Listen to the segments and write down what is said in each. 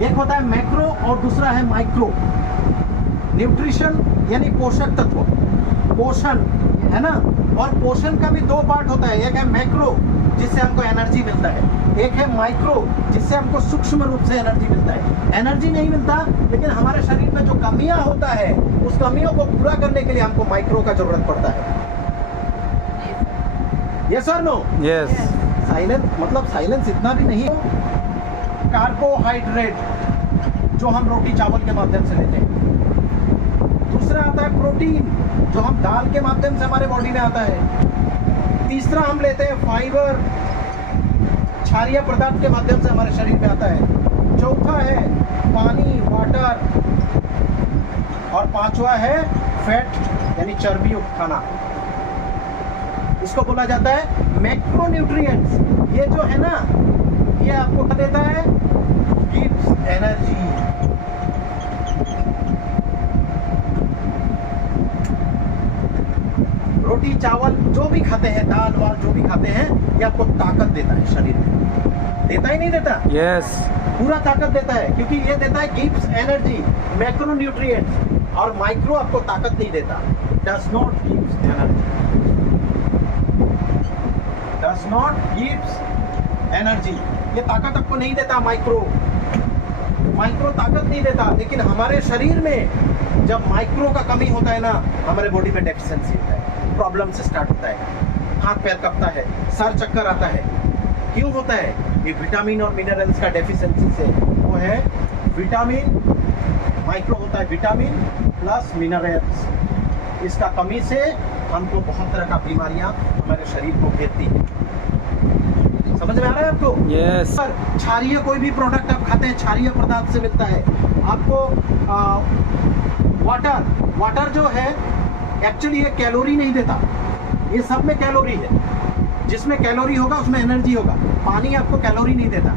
एक होता है मैक्रो और दूसरा है माइक्रो। न्यूट्रिशन यानी पोषक तत्व, पोषण है ना। और पोषण का भी दो पार्ट होता है, एक है मैक्रो जिससे हमको एनर्जी मिलता है, एक है माइक्रो जिससे हमको सूक्ष्म रूप से एनर्जी मिलता है। एनर्जी नहीं मिलता, लेकिन हमारे शरीर में जो कमियां होता है उस कमियों को पूरा करने के लिए हमको माइक्रो का जरूरत पड़ता है। यस और नो? यस। साइलेंस मतलब साइलेंस इतना भी नहीं हो। कार्बोहाइड्रेट जो हम रोटी चावल के माध्यम से लेते हैं। दूसरा आता है प्रोटीन जो हम दाल के माध्यम से हमारे बॉडी में आता है। तीसरा हम लेते हैं फाइबर, क्षारीय पदार्थ के माध्यम से हमारे शरीर में आता है। चौथा है पानी, वाटर, और पांचवा है फैट यानी चर्बी युक्त खाना। इसको बोला जाता है मैक्रोन्यूट्रिएंट्स। ये जो है ना, ये आपको क्या देता है? Gives energy. रोटी चावल जो भी खाते हैं, दाल वाल जो भी खाते हैं, ये आपको ताकत देता है शरीर में। देता ही नहीं देता? यस। पूरा ताकत देता है, क्योंकि ये देता है गिव्स एनर्जी, मैक्रोन्यूट्रिएंट्स। और माइक्रो आपको ताकत नहीं देता, does not gives energy, does not gives energy. ये ताकत आपको नहीं देता माइक्रो, माइक्रो ताकत नहीं देता। लेकिन हमारे शरीर में जब माइक्रो का कमी होता है ना, हमारे बॉडी में डेफिशिएंसी होता है, प्रॉब्लम से स्टार्ट होता है, हाथ पैर कपता है, सर चक्कर आता है। क्यों होता है? ये विटामिन और मिनरल्स का डेफिशिएंसी से। वो है विटामिन, माइक्रो होता है विटामिन प्लस मिनरल्स। इसका कमी से हमको बहुत तरह का बीमारियां हमारे शरीर को घेरती है। समझ में आ रहा है आपको? यस। सर, क्षारीय कोई भी प्रोडक्ट आप खाते हैं, क्षारीय पदार्थ से मिलता है आपको। वाटर जो है एक्चुअली ये कैलोरी नहीं देता, ये सब में कैलोरी है। जिसमें कैलोरी होगा उसमें एनर्जी होगा। पानी आपको कैलोरी नहीं देता।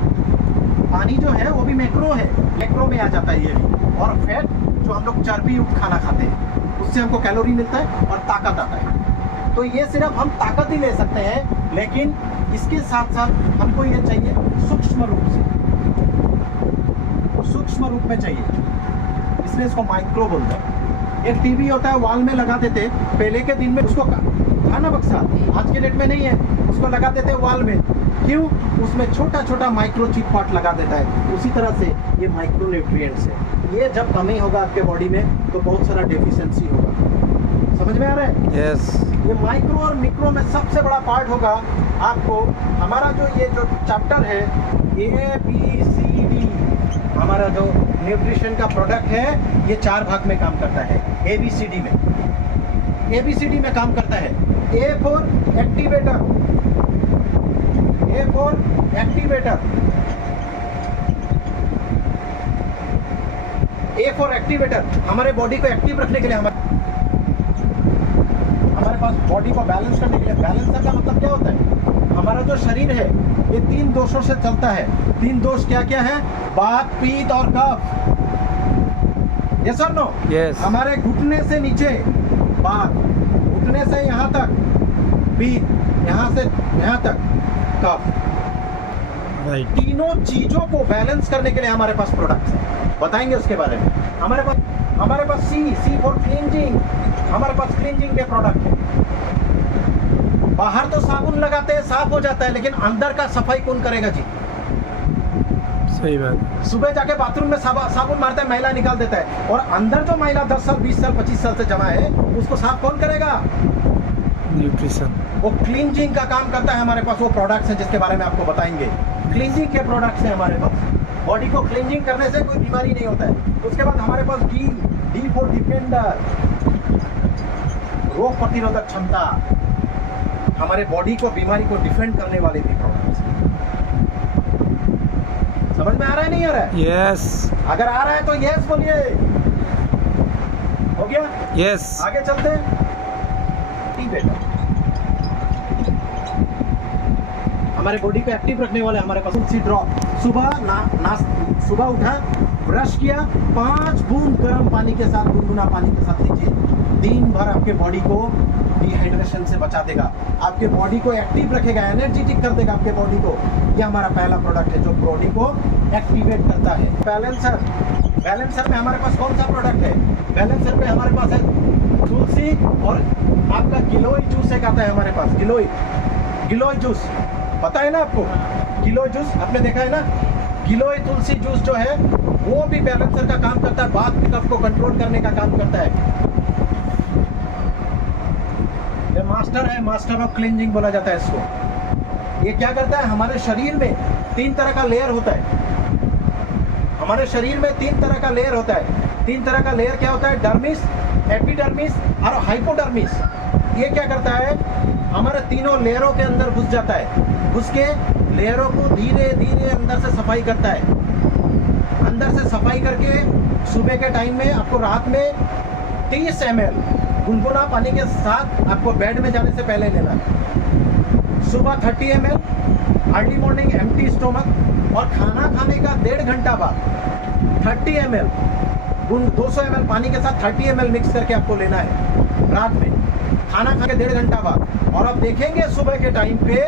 पानी जो है वो भी मैक्रो है, मैक्रो में आ जाता है ये भी। और फैट जो हम लोग चर्बी युक्त खाना खाते हैं, उससे हमको कैलोरी मिलता है और ताकत आता है। तो ये सिर्फ हम ताकत ही ले सकते हैं, लेकिन इसके साथ साथ हमको ये चाहिए सूक्ष्म रूप से, सूक्ष्म रूप में चाहिए, इसलिए इसको माइक्रो बोलते हैं। एक टीवी होता है, वॉल में लगा देते, पहले के दिन में उसको था ना बक्सा, आज के डेट में नहीं है, उसको लगा देते वॉल में। क्यों? उसमें छोटा छोटा माइक्रो चिप पार्ट लगा देता है। उसी तरह से ये माइक्रो न्यूट्रिएंट्स है। ये जब कमी होगा आपके बॉडी में तो बहुत सारा डेफिशिएंसी होगा। समझ में आ रहा है? यस। ये माइक्रो और मिक्रो में सबसे बड़ा पार्ट होगा आपको। हमारा जो ये जो चैप्टर है ABCD, हमारा जो न्यूट्रिशन का प्रोडक्ट है, ये 4 भाग में काम करता है। ABCD में काम करता है। A for activator, A for activator, A for activator. हमारे बॉडी को एक्टिव रखने के लिए, हमारे पास बॉडी को बैलेंस करने के लिए। बैलेंसर का मतलब क्या होता है? हमारा जो शरीर है ये 3 दोषों से चलता है। 3 दोष क्या क्या है? वात, पित्त और कफ। यस और नो? यस। हमारे घुटने से नीचे वात, घुटने से यहाँ तक पित्त, यहाँ से यहाँ तक कफ। राइट। तीनों चीजों को बैलेंस करने के लिए हमारे पास प्रोडक्ट्स हैं, बताएंगे उसके बारे में। हमारे पास सी फॉर क्लींजिंग, हमारे पास क्लींजिंग के प्रोडक्ट है। बाहर तो साबुन लगाते हैं, साफ हो जाता है, लेकिन अंदर का सफाई कौन करेगा जी? सही बात। सुबह जाके बाथरूम में साबुन मारता है, मैला निकाल देता है, और अंदर जो मैला 10 साल 20 साल 25 साल से जमा है उसको साफ कौन करेगा? न्यूट्रिशन। वो क्लींजिंग का काम करता है। हमारे पास वो प्रोडक्ट्स हैं जिसके बारे में आपको बताएंगे। क्लींजिंग के प्रोडक्ट्स हैं हमारे पास। बॉडी को क्लींजिंग करने से कोई बीमारी नहीं होता है। उसके बाद हमारे पास डी फॉर डिफेंडर, रोग प्रतिरोधक क्षमता, हमारे बॉडी को बीमारी को डिफेंड करने वाले भी प्रोडक्ट्स हैं। समझ में आ रहा है नहीं आ रहा है? यस। अगर आ रहा है तो यस बोलिए। हो गया? यस। आगे चलते हैं। हमारे बॉडी को एक्टिव रखने वाले हमारे पास तुलसी ड्रॉप। सुबह उठा, ब्रश किया, 5 बूंद गर्म पानी के साथ, गुनगुना पानी के साथ लीजिए। दिन भर आपके बॉडी को डिहाइड्रेशन से बचा देगा, आपके बॉडी को एक्टिव रखेगा, एनर्जेटिक कर देगा आपके बॉडी को। ये हमारा पहला प्रोडक्ट है जो बॉडी को एक्टिवेट करता है। बैलेंसर, बैलेंसर में हमारे पास कौन सा प्रोडक्ट है? बैलेंसर में हमारे पास है तुलसी और आपका गिलोय जूस एक आता है हमारे पास, गिलोय, गिलोय जूस पता है ना आपको? गिलोय जूस आपने देखा है ना? गिलोय तुलसी जूस जो है वो भी बैलेंसर का काम करता है, बाथ पिकअप को कंट्रोल करने का काम करता है। ये मास्टर है, मास्टर ऑफ क्लींजिंग बोला जाता है इसको। ये क्या करता है? हमारे शरीर में 3 तरह का लेयर होता है। हमारे शरीर में 3 तरह का लेयर होता है। 3 तरह का लेयर क्या होता है? डर्मिस, एपिडर्मिस और हाइपोडर्मिस। ये क्या करता है? हमारे तीनों लेयरों के अंदर घुस जाता है, घुस के लेयरों को धीरे धीरे अंदर से सफाई करता है। अंदर से सफाई करके सुबह के टाइम में आपको रात में 30 ml गुनगुना पानी के साथ आपको बेड में जाने से पहले लेना है। सुबह 30 ml, early morning empty stomach, और खाना खाने का 1.5 घंटा बाद 30 ml 200 ml पानी के साथ 30 ml मिक्स करके आपको लेना है रात में, खाना खा के 1.5 घंटा बाद। और आप देखेंगे सुबह के टाइम पे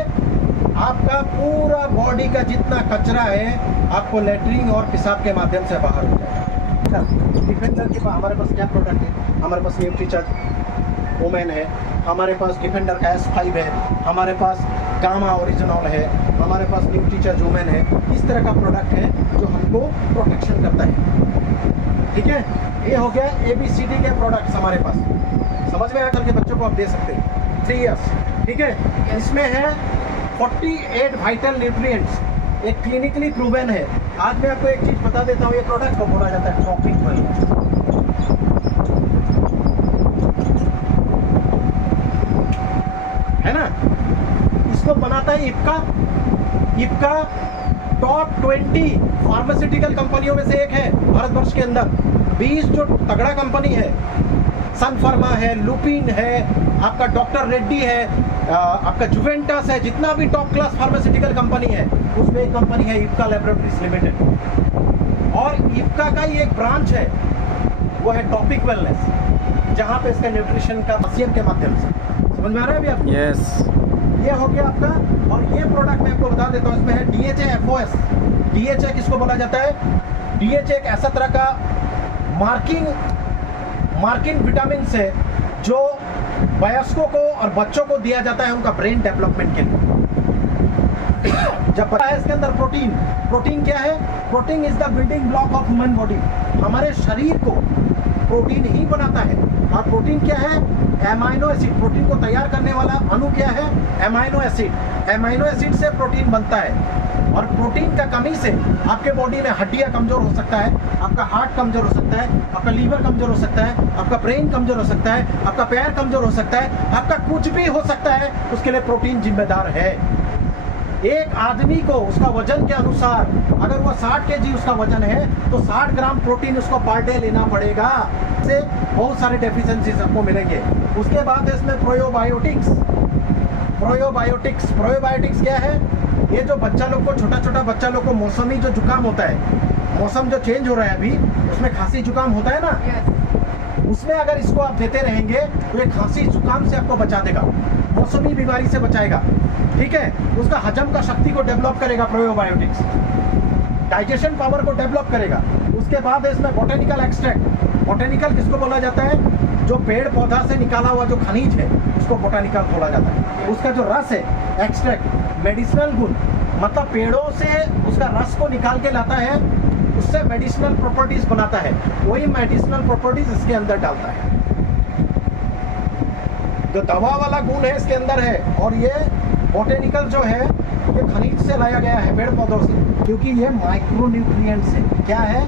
आपका पूरा बॉडी का जितना कचरा है आपको लेटरिन और पेशाब के माध्यम से बाहर हो जाएगा। डिफेंडर के पास हमारे पास क्या प्रोडक्ट है? हमारे पास न्यूट्रीचार्ज वोमेन है, हमारे पास डिफेंडर का S5 है, हमारे पास गामा ओरिजिनल है, हमारे पास न्यूट्रीचार्ज वोमेन है। इस तरह का प्रोडक्ट है जो हमको प्रोटेक्शन करता है। ठीक है, ये हो गया ABCD के प्रोडक्ट्स हमारे पास। समझ में आकर के बच्चों को आप दे सकते हैं 3 इयर्स। ठीक है, इसमें है 48 वाइटल न्यूट्रिएंट्स, एक क्लिनिकली प्रूवन है। आज मैं आपको एक चीज बता देता हूँ, ये प्रोडक्ट को बोला जाता है टॉपिक वेलनेस। है ना? इसको बनाता है इप्का। इप्का टॉप 20 फार्मास्यूटिकल कंपनियों में से एक है भारतवर्ष के अंदर। 20 जो तगड़ा कंपनी है, सन फार्मा है, लुपिन है, आपका डॉक्टर रेड्डी है, आपका जुवेंटस है, जितना भी टॉप क्लास फार्मास्यूटिकल कंपनी है उसमें एक कंपनी है इप्का लैबोरेटरीज लिमिटेड। और इप्का का ही एक ब्रांच है, वो है टॉपिक वेलनेस, जहां पे इसका न्यूट्रिशन का मसीम के माध्यम से। समझ में आ रहा है अभी आपको? यस। ये हो गया आपका। और ये प्रोडक्ट मैं आपको बता देता हूँ, इसमें है DHA FOS। DHA किसको बोला जाता है? DHA एक ऐसा तरह का मार्किंग विटामिन है जो वयस्कों को और बच्चों को दिया जाता है उनका ब्रेन डेवलपमेंट के लिए। जब पता है इसके अंदर प्रोटीन, प्रोटीन क्या है? Protein is the building block of human body. हमारे शरीर को प्रोटीन ही बनाता है। और प्रोटीन क्या है? Amino acid. प्रोटीन को तैयार करने वाला अणु क्या है? Amino acid. एमाइनो एसिड से प्रोटीन बनता है। और प्रोटीन का कमी से आपके बॉडी में हड्डियां कमजोर हो सकता है, आपका हार्ट कमजोर हो सकता है, आपका लीवर कमजोर हो सकता है, आपका ब्रेन कमजोर हो सकता है, आपका पैर कमजोर हो सकता है, आपका कुछ भी हो सकता है। उसके लिए प्रोटीन जिम्मेदार है। एक आदमी को उसका वजन के अनुसार, अगर वो 60 kg उसका वजन है तो 60 ग्राम प्रोटीन उसको पर डे लेना पड़ेगा। से बहुत सारे डेफिशिएंसीज आपको मिलेंगे। उसके बाद इसमें प्रोयोबायोटिक्स। प्रोयोबायोटिक्स क्या है? ये जो बच्चा लोग को, छोटा बच्चा लोग को मौसमी जो जुकाम होता है, मौसम जो चेंज हो रहा है अभी, उसमें खांसी जुकाम होता है ना, उसमें अगर इसको आप देते रहेंगे तो ये खांसी जुकाम से आपको बचा देगा, मौसमी बीमारी से बचाएगा। ठीक है, उसका हजम का शक्ति को डेवलप करेगा प्रोयोबायोटिक्स, डाइजेशन पावर को डेवलप करेगा। उसके बाद इसमें बोटेनिकल एक्सट्रैक्ट। बोटेनिकल किसको बोला जाता है? जो पेड़ पौधा से निकाला हुआ जो खनिज है उसको बोटेनिकल बोला जाता है। उसका जो रस है, एक्सट्रैक्ट, मेडिसिनल गुण, मतलब पेड़ों से उसका रस को निकाल के लाता है, उससे मेडिसिनल प्रॉपर्टीज बनाता है, वही मेडिसिनल प्रॉपर्टीज इसके अंदर डालता है। जो दवा वाला गुण है इसके अंदर है। और ये बोटेनिकल जो है ये खनिज से लाया गया है, पेड़ पौधों से, क्योंकि ये माइक्रोन्यूट्रिएंट्स है। क्या है?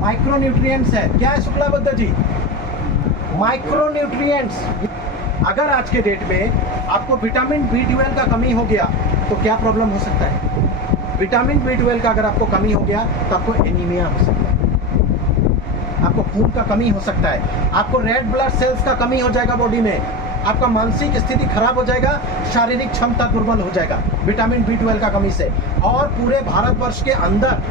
माइक्रोन्यूट्रिएंट्स है। क्या है शुक्लाबद्ध जी? माइक्रोन्यूट्रिएंट्स। अगर आज के डेट में आपको विटामिन B12 का कमी हो गया तो क्या प्रॉब्लम हो सकता है? विटामिन B12 का अगर आपको कमी हो गया तो आपको एनीमिया हो सकता है, आपको खून का कमी हो सकता है, आपको रेड ब्लड सेल्स का कमी हो जाएगा बॉडी में, आपका मानसिक स्थिति खराब हो जाएगा, शारीरिक क्षमता दुर्बल हो जाएगा विटामिन B12 का कमी से। और पूरे भारतवर्ष के अंदर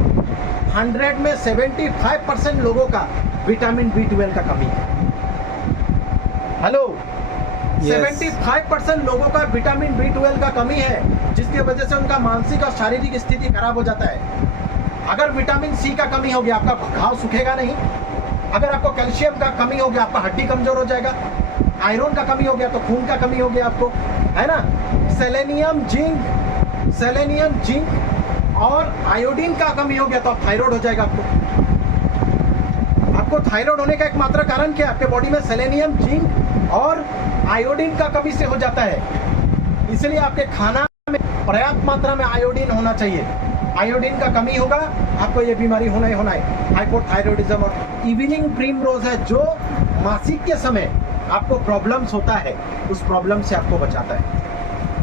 100 में 75% लोगों का विटामिन B12 का कमी है। Hello, Yes. 75% लोगों का विटामिन B12 का कमी है, जिसकी वजह से उनका मानसिक और शारीरिक स्थिति खराब हो जाता है। अगर विटामिन सी का कमी हो गया, आपका घाव सूखेगा नहीं। अगर आपको कैल्शियम का कमी हो गया, आपका हड्डी कमजोर हो जाएगा। आयरन का कमी हो गया तो खून का कमी हो गया आपको, है ना। सेलेनियम जिंक और आयोडीन का कमी हो गया तो थायराइड हो जाएगा आपको थायराइड होने का एकमात्र कारण क्या है? आपके बॉडी में सेलेनियम जिंक और आयोडीन का कमी से हो जाता है। इसलिए आपके खाना में पर्याप्त मात्रा में आयोडीन होना चाहिए। आयोडीन का कमी होगा, आपको ये बीमारी होना ही होना है, हाइपोथायरॉयडिज्म। और इवनिंग प्रीमरोज है जो मासिक के समय आपको प्रॉब्लम्स होता है, उस प्रॉब्लम से आपको बचाता है।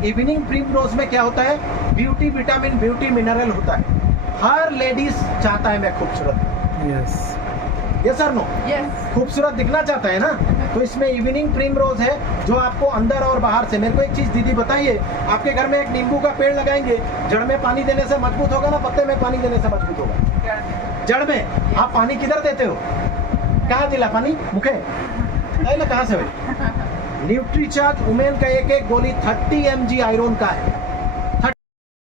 इवनिंग प्रीमरोज में क्या होता है? ब्यूटी विटामिन, ब्यूटी मिनरल होता है। हर लेडीज चाहता है मैं खूबसूरत हूं। Yes. Yes sir no? Yes. खूबसूरत दिखना चाहता है ना, तो इसमें इवनिंग प्रीमरोज है जो आपको अंदर और बाहर से। मेरे को एक चीज दीदी बताइए, आपके घर में एक नींबू का पेड़ लगाएंगे, जड़ में पानी देने से मजबूत होगा ना पत्ते में पानी देने से मजबूत होगा? जड़ में। आप पानी किधर देते हो? कहाँ दिला पानी? मुखे ना, कहाँ से भाई? न्यूट्रीचार्ज वुमेन का एक एक गोली 30 mg आयरन का है।